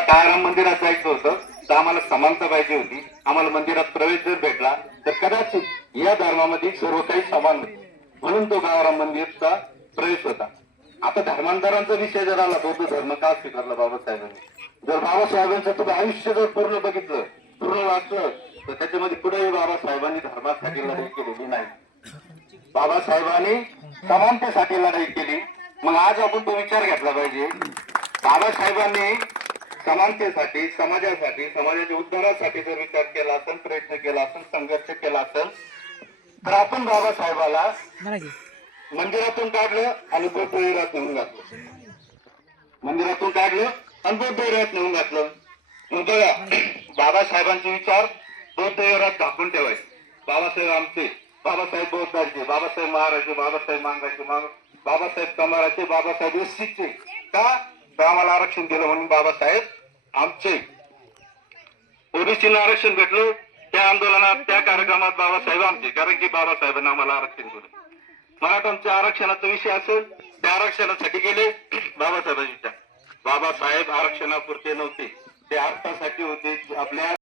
काळाराम मंदिरात जायचं होतं तर आम्हाला समानता पाहिजे होती. आम्हाला मंदिरात प्रवेश जर भेटला तर कदाचित या धर्मामध्ये सर्व काही समान होते, म्हणून तो काळाराम मंदिरचा प्रवेश होता. आता धर्मांतरांचा विषय जर आला, बौद्ध धर्म का स्वीकारला बाबासाहेबांनी, जर बाबासाहेबांचं तुम्ही आयुष्य जर पूर्ण बघितलं, पूर्ण वाचलं, तर त्याच्यामध्ये कुठेही बाबासाहेबांनी धर्मासाठी लढाई केलेली नाही. बाबासाहेबांनी समानतेसाठी लढाई केली. मग आज आपण तो विचार घेतला पाहिजे. बाबासाहेबांनी समानतेसाठी, समाजासाठी, समाजाच्या उद्धारासाठी जर विचार केला असेल, प्रयत्न केला असेल, संघर्ष केला असेल, तर आपण बाबासाहेबाला मंदिरातून काढलं आणि बौद्ध विहारात नेऊन घातलं. मंदिरातून काढलं आणि बौद्ध विहारात नेऊन घातलं. मग बघा, बाबासाहेबांचे विचार बौद्ध विहारात झाकून ठेवायचे. बाबासाहेब आमचे, बाबासाहेब बौद्धांचे, बाबासाहेब महाराजचे, बाबासाहेब मांगाचे, बाबासाहेब कमाराचे, बाबासाहेब एससीचे. का? आम्हाला आरक्षण दिलं म्हणून बाबासाहेब आमचे. ओबीसीला आरक्षण भेटलं त्या आंदोलनात, त्या कार्यक्रमात बाबासाहेब आमचे, कारण की बाबासाहेबांना आम्हाला आरक्षण दिलं. मराठ्यांच्या आरक्षणाचा विषय असेल, त्या आरक्षणासाठी गेले बाबासाहेबांच्या. बाबासाहेब आरक्षणापुरते नव्हते, ते अर्थासाठी होते. आपल्या